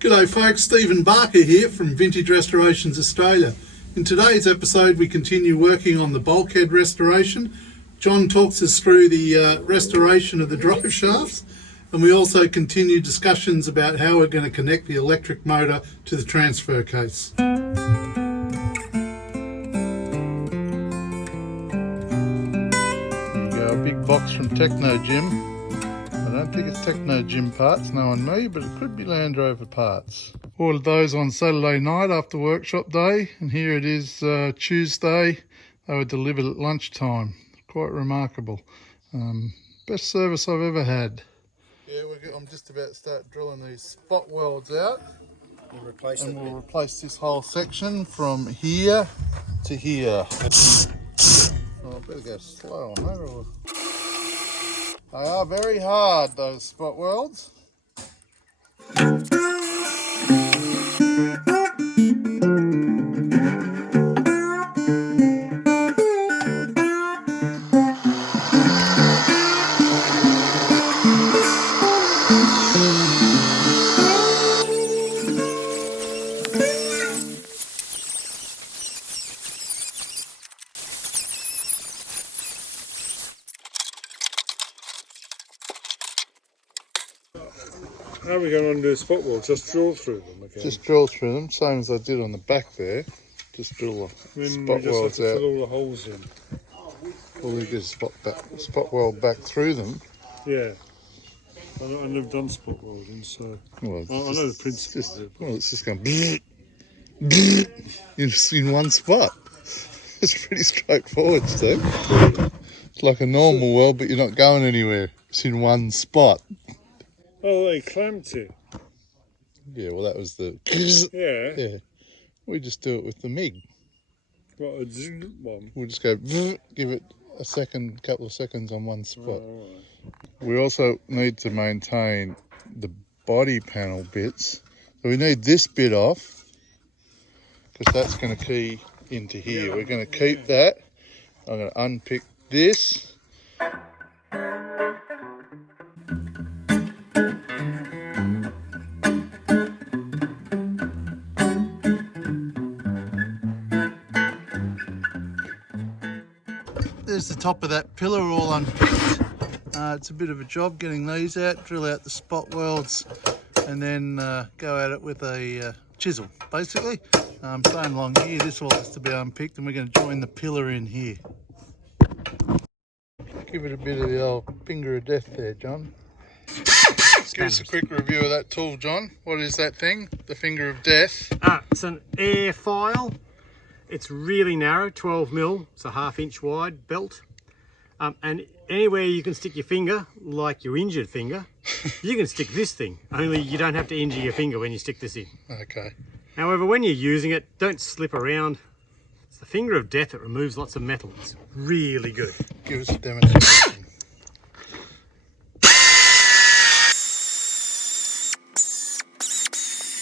G'day folks, Stephen Barker here from Vintage Restorations Australia. In today's episode we continue working on the bulkhead restoration. John talks us through the restoration of the drive shafts, and we also continue discussions about how we're going to connect the electric motor to the transfer case. There you go, a big box from Techno Gym. I don't think it's Techno Gym parts, knowing me, but it could be Land Rover parts. Ordered those on Saturday night after workshop day, and here it is Tuesday. They were delivered at lunchtime. Quite remarkable. Best service I've ever had. Yeah, I'm just about to start drilling these spot welds out. We'll replace this whole section from here to here. Oh, I better go slow on that. Or... They are very hard, those spot welds. How are we going to undo spot welds? Just drill through them again? Just drill through them, same as I did on the back there. Just drill the spot welds out. Fill all the holes in. All we get is spot weld back through them. Yeah. I've never done spot welding, so well, I know the principle. It's just going in one spot. It's pretty straightforward, Steve. It's like a normal weld, but you're not going anywhere. It's in one spot. Oh, they clamped it. Yeah, well, that was the... Yeah. Yeah. We just do it with the MIG. What, a zoom one? We'll just go, give it a second, couple of seconds on one spot. Oh, right. We also need to maintain the body panel bits. So we need this bit off, because that's going to key into here. We're going to keep that. I'm going to unpick this. There's the top of that pillar all unpicked. It's a bit of a job getting these out, drill out the spot welds, and then go at it with a chisel, basically. Same along here, this all has to be unpicked, and we're going to join the pillar in here. Give it a bit of the old finger of death there, John. Give us a quick review of that tool, John. What is that thing? The finger of death? It's an air file. It's really narrow, 12mm. It's a 1/2 inch wide belt. And anywhere you can stick your finger, like your injured finger, you can stick this thing. Only you don't have to injure your finger when you stick this in. Okay. However, when you're using it, don't slip around. It's the finger of death that removes lots of metal. It's really good. Give us a demonstration.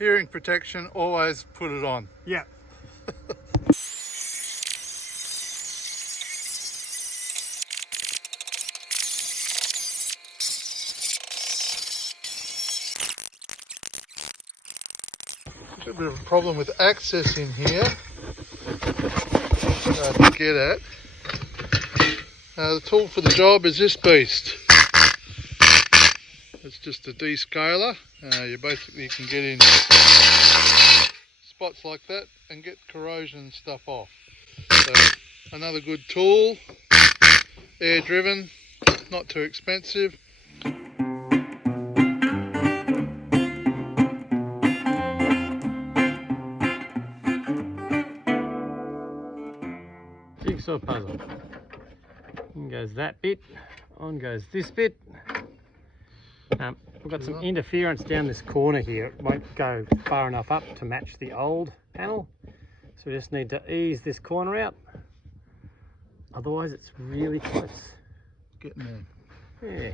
Hearing protection, always put it on. Yeah. A bit of a problem with access in here. To get at. The tool for the job is this beast. It's just a descaler. You can get in spots like that and get corrosion and stuff off. So another good tool, air driven, not too expensive. Jigsaw puzzle. In goes that bit, on goes this bit. We've got some interference down this corner here. It won't go far enough up to match the old panel. So we just need to ease this corner out. Otherwise it's really close. Getting there. Yeah.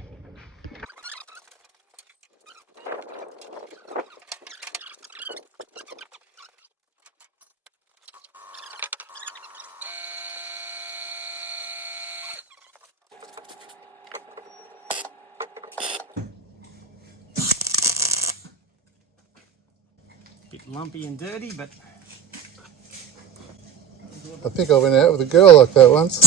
bit lumpy and dirty, but I think I went out with a girl like that once.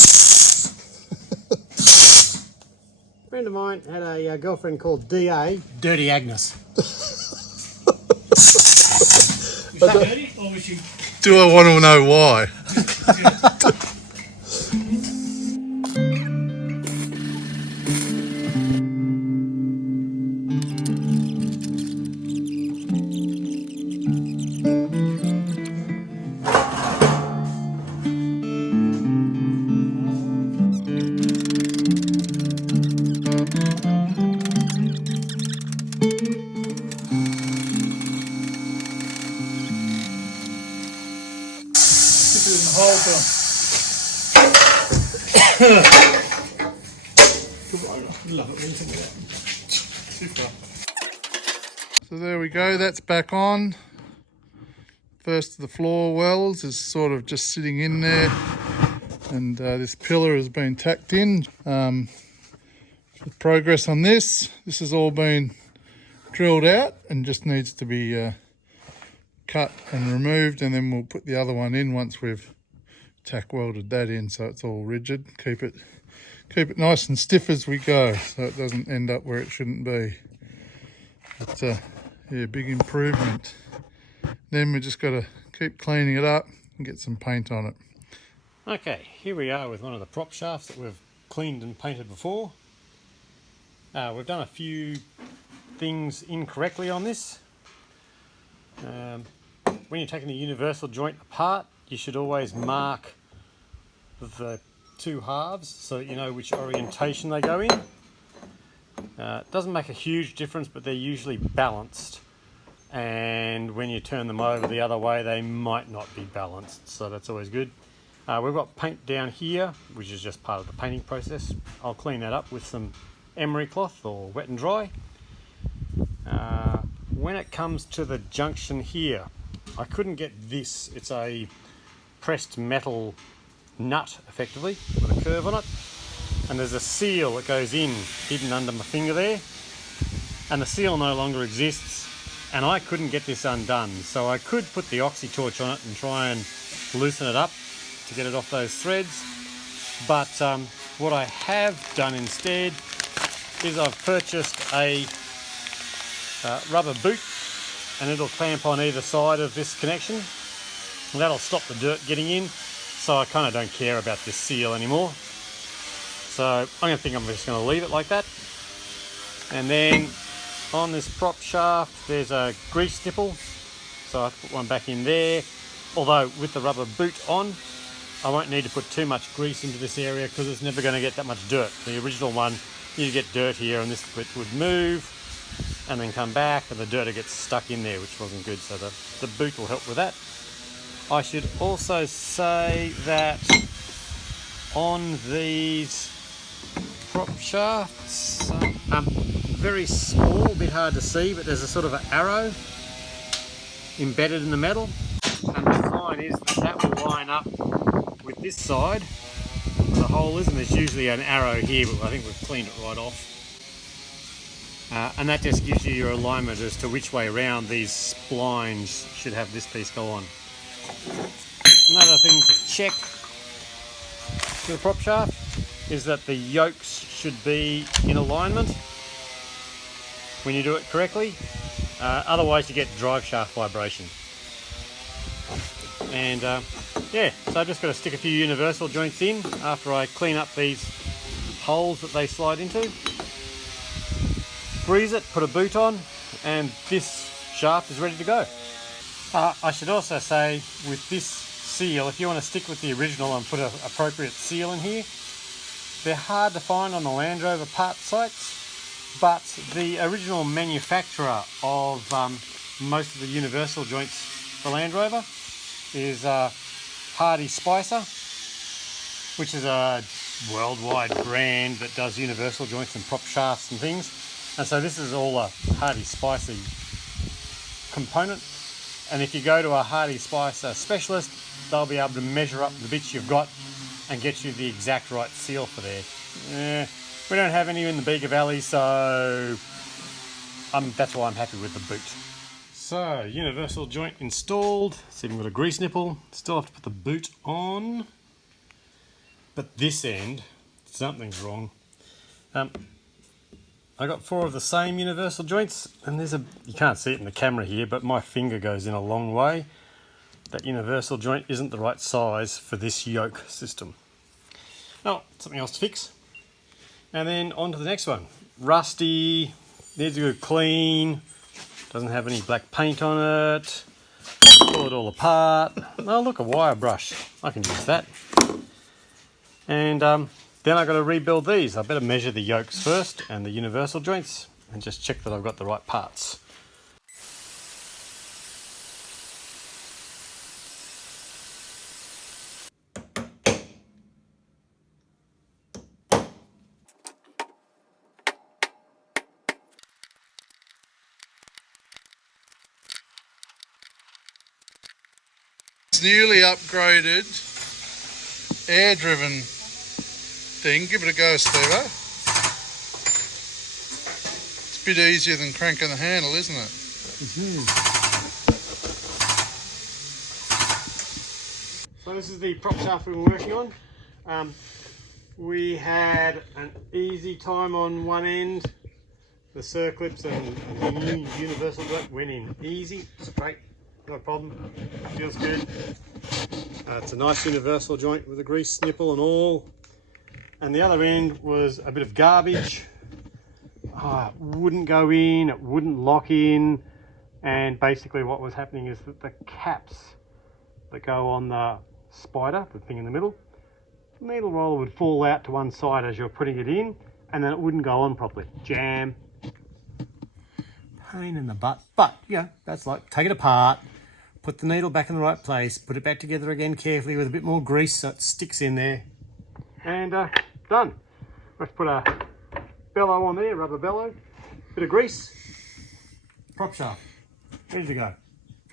a friend of mine had a girlfriend called DA, Dirty Agnes. Was that dirty, or was she? Do I want to know why? So there we go, that's back on. First of the floor welds is sort of just sitting in there, and this pillar has been tacked in. Progress on this has all been drilled out and just needs to be cut and removed, and then we'll put the other one in once we've tack welded that in, so it's all rigid. Keep it nice and stiff as we go, so it doesn't end up where it shouldn't be. But yeah, big improvement. Then we just got to keep cleaning it up and get some paint on it. Okay, here we are with one of the prop shafts that we've cleaned and painted before. We've done a few things incorrectly on this. When you're taking the universal joint apart, you should always mark the two halves so that you know which orientation they go in. It doesn't make a huge difference, but they're usually balanced, and when you turn them over the other way they might not be balanced, so that's always good. We've got paint down here, which is just part of the painting process. I'll clean that up with some emery cloth or wet and dry. When it comes to the junction here, I couldn't get this. It's a pressed metal nut, effectively, with a curve on it, and there's a seal that goes in hidden under my finger there, and the seal no longer exists, and I couldn't get this undone. So I could put the oxy torch on it and try and loosen it up to get it off those threads, but what I have done instead is I've purchased a rubber boot, and it'll clamp on either side of this connection, and that'll stop the dirt getting in. So I kind of don't care about this seal anymore. So I'm just going to leave it like that. And then on this prop shaft, there's a grease nipple. So I put one back in there. Although with the rubber boot on, I won't need to put too much grease into this area because it's never going to get that much dirt. The original one, you get dirt here, and this bit would move and then come back, and the dirt gets stuck in there, which wasn't good. So the boot will help with that. I should also say that on these prop shafts, very small, a bit hard to see, but there's a sort of an arrow embedded in the metal, and the sign is that will line up with this side where the hole is, and there's usually an arrow here, but I think we've cleaned it right off. And that just gives you your alignment as to which way around these splines should have this piece go on. Another thing to check to the prop shaft is that the yokes should be in alignment when you do it correctly. Otherwise you get drive shaft vibration. And yeah, so I've just got to stick a few universal joints in after I clean up these holes that they slide into. Grease it, put a boot on, and this shaft is ready to go. I should also say, with this seal, if you want to stick with the original and put an appropriate seal in here, they're hard to find on the Land Rover part sites, but the original manufacturer of most of the universal joints for Land Rover is Hardy Spicer, which is a worldwide brand that does universal joints and prop shafts and things. And so this is all a Hardy Spicer component. And if you go to a Hardy Spicer specialist, they'll be able to measure up the bits you've got and get you the exact right seal for there. We don't have any in the Bega Valley, so that's why I'm happy with the boot. So, universal joint installed. It's even got a grease nipple. Still have to put the boot on. But this end, something's wrong. I got 4 of the same universal joints, and you can't see it in the camera here, but my finger goes in a long way. That universal joint isn't the right size for this yoke system. Oh, something else to fix. And then on to the next one. Rusty, needs a good clean, doesn't have any black paint on it. Pull it all apart. Oh look, a wire brush. I can use that. And then I've got to rebuild these. I better measure the yokes first and the universal joints and just check that I've got the right parts. It's newly upgraded, air-driven thing. Give it a go, Steve-o. It's a bit easier than cranking the handle, isn't it? So this is the prop shaft we were working on. We had an easy time on one end. The circlips and the universal joint went in easy, straight, no problem, feels good. It's a nice universal joint with a grease nipple and all. And the other end was a bit of garbage. It wouldn't go in, it wouldn't lock in. And basically what was happening is that the caps that go on the spider, the thing in the middle, the needle roller would fall out to one side as you're putting it in, and then it wouldn't go on properly. Jam. Pain in the butt. But, yeah, that's like, take it apart, put the needle back in the right place, put it back together again carefully with a bit more grease so it sticks in there. And done. Let's put a bellow on there, rubber bellow, bit of grease, prop shaft, ready to go.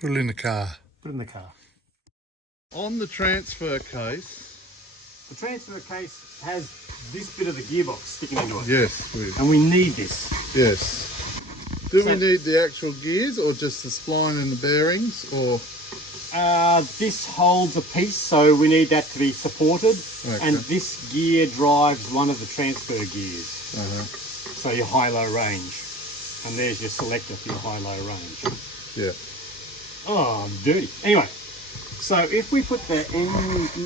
Put it in the car. Put it in the car. On the transfer case. The transfer case has this bit of the gearbox sticking into it. Yes. And we need this. Yes. Do we need the actual gears or just the spline and the bearings, or? This holds a piece, so we need that to be supported. Okay. And this gear drives one of the transfer gears. So your high-low range. And there's your selector for your high-low range. Yeah. Oh, dirty. Anyway, so if we put the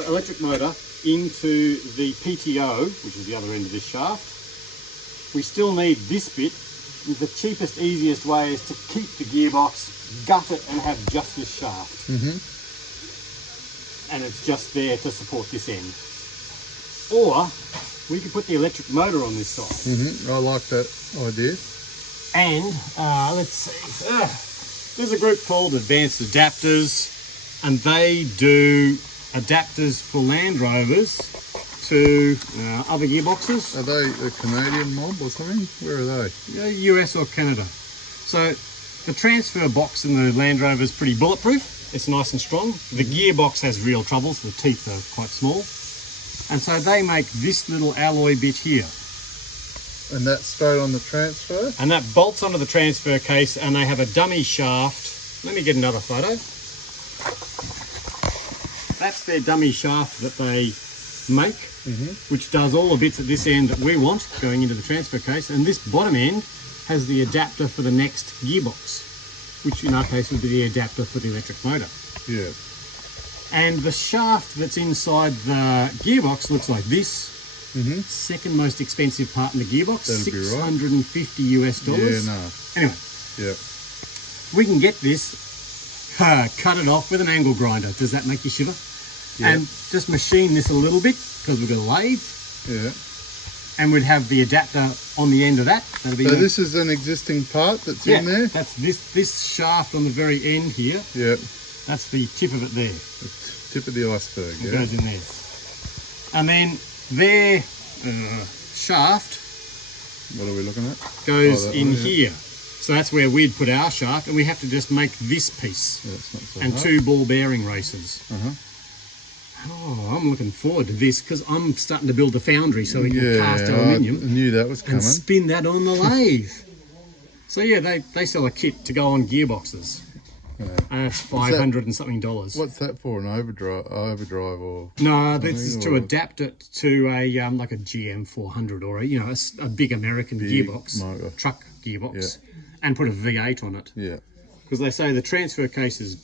electric motor into the PTO, which is the other end of this shaft, we still need this bit. The cheapest, easiest way is to keep the gearbox, gut it, and have just this shaft. And it's just there to support this end. Or we could put the electric motor on this side. I like that idea. And let's see, there's a group called Advanced Adapters, and they do adapters for Land Rovers to other gearboxes. Are they a Canadian mob or something? Where are they? US or Canada. So the transfer box in the Land Rover is pretty bulletproof. It's nice and strong. The gearbox has real troubles. The teeth are quite small. And so they make this little alloy bit here. And that's straight on the transfer? And that bolts onto the transfer case, and they have a dummy shaft. Let me get another photo. That's their dummy shaft that they make, which does all the bits at this end that we want going into the transfer case. And this bottom end has the adapter for the next gearbox, which in our case would be the adapter for the electric motor. Yeah. And the shaft that's inside the gearbox looks like this. Second most expensive part in the gearbox, $650 US. Yeah, no. Anyway, yeah, we can get this, cut it off with an angle grinder. Does that make you shiver? Yeah. And just machine this a little bit because we've got a lathe. Yeah. And we'd have the adapter on the end of that. That'll be so this is an existing part that's in there? That's this shaft on the very end here. Yeah. That's the tip of it there. The tip of the iceberg, It goes in there. And then their shaft, what are we looking at? Goes in here. So that's where we'd put our shaft, and we have to just make this piece. Yeah, that's not so and hard. 2 ball bearing races. Oh, I'm looking forward to this because I'm starting to build a foundry so we can cast aluminium. I knew that was coming. And spin that on the lathe. So yeah, they sell a kit to go on gearboxes. It's $500 and something dollars. What's that for? An overdrive or? No, this is to adapt it to a like a GM 400 or a big American gearbox, motor. Truck gearbox, and put a V8 on it. Yeah. Because they say the transfer case is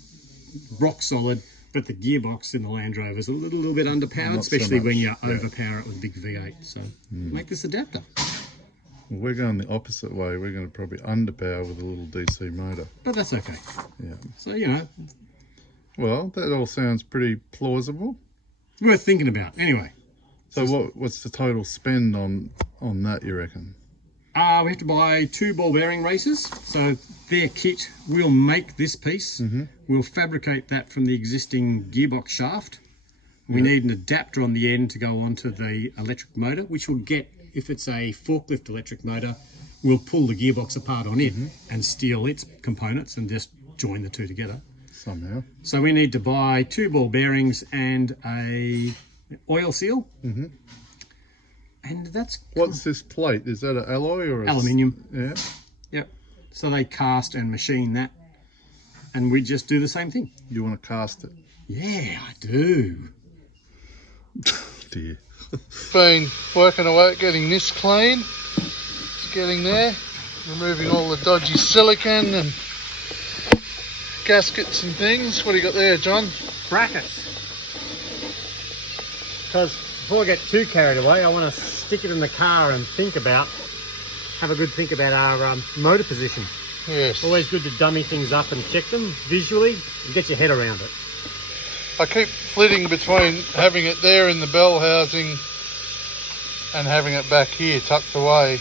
rock solid, but the gearbox in the Land Rover is a little bit underpowered, especially when you overpower it with a big V8. So make this adapter. Well, we're going the opposite way. We're going to probably underpower with a little DC motor. But that's okay. Yeah. So, Well, that all sounds pretty plausible. worth thinking about. Anyway. So what's the total spend on that, you reckon? We have to buy 2 ball bearing races. So their kit, we'll make this piece. We'll fabricate that from the existing gearbox shaft. We need an adapter on the end to go onto the electric motor, which we'll get. If it's a forklift electric motor, we'll pull the gearbox apart on it and steal its components and just join the two together. Somehow. So we need to buy 2 ball bearings and a oil seal. And that's... What's this plate? Is that an alloy or aluminium? Yeah. Yep. So they cast and machine that, and we just do the same thing. You want to cast it? Yeah, I do. Dear. Been working away at getting this clean. It's getting there. Removing all the dodgy silicone and gaskets and things. What do you got there, John? Brackets. Because before I get too carried away, I want to stick it in the car and have a good think about our motor position. Yes. Always good to dummy things up and check them visually and get your head around it. I keep flitting between having it there in the bell housing and having it back here tucked away.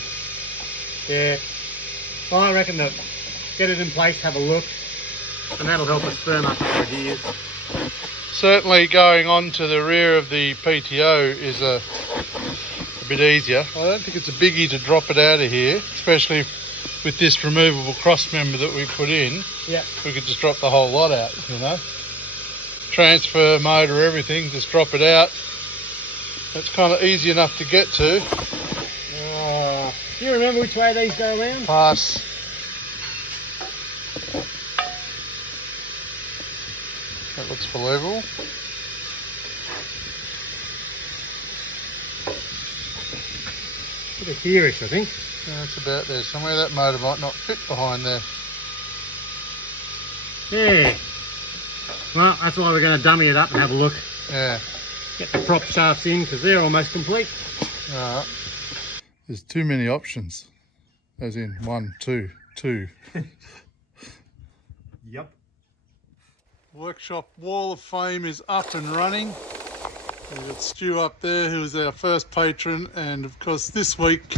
Yeah. Well, I reckon that get it in place, have a look, and that'll help us firm up our ideas. Certainly going on to the rear of the PTO is a bit easier. I don't think it's a biggie to drop it out of here, especially with this removable cross member that we put in. Yeah. We could just drop the whole lot out, Transfer, motor, everything, just drop it out. It's kind of easy enough to get to. Do you remember which way these go around? Pass. That looks for level. Bit of hereish, I think. Yeah, it's about there somewhere. That motor might not fit behind there. Yeah. Well, that's why we're going to dummy it up and have a look. Yeah. Get the prop shafts in because they're almost complete. Alright. There's too many options. As in 1, 2, 2. Yep. Workshop Wall of Fame is up and running. We've got Stu up there, who's our first patron, and of course this week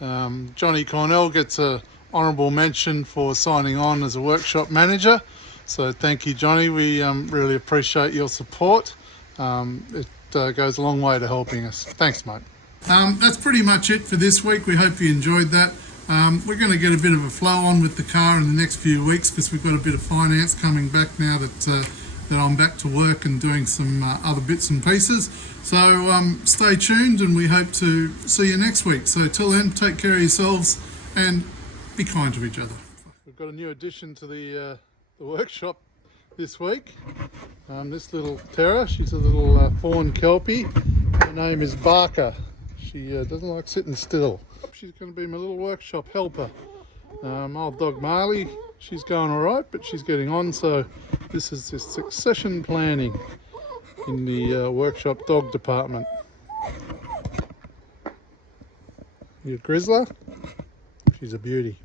Johnny Cornell gets an honourable mention for signing on as a workshop manager. So thank you, Johnny. We really appreciate your support. It goes a long way to helping us. Thanks, mate. That's pretty much it for this week. We hope you enjoyed that. We're going to get a bit of a flow on with the car in the next few weeks because we've got a bit of finance coming back now that I'm back to work and doing some other bits and pieces. So stay tuned and we hope to see you next week. So till then, take care of yourselves and be kind to each other. We've got a new addition to the workshop this week. This little terror, she's a little fawn kelpie. Her name is Barker. She doesn't like sitting still. She's going to be my little workshop helper. Old dog Marley, she's going all right, but she's getting on. So this is just succession planning in the workshop dog department. You Grizzler? She's a beauty.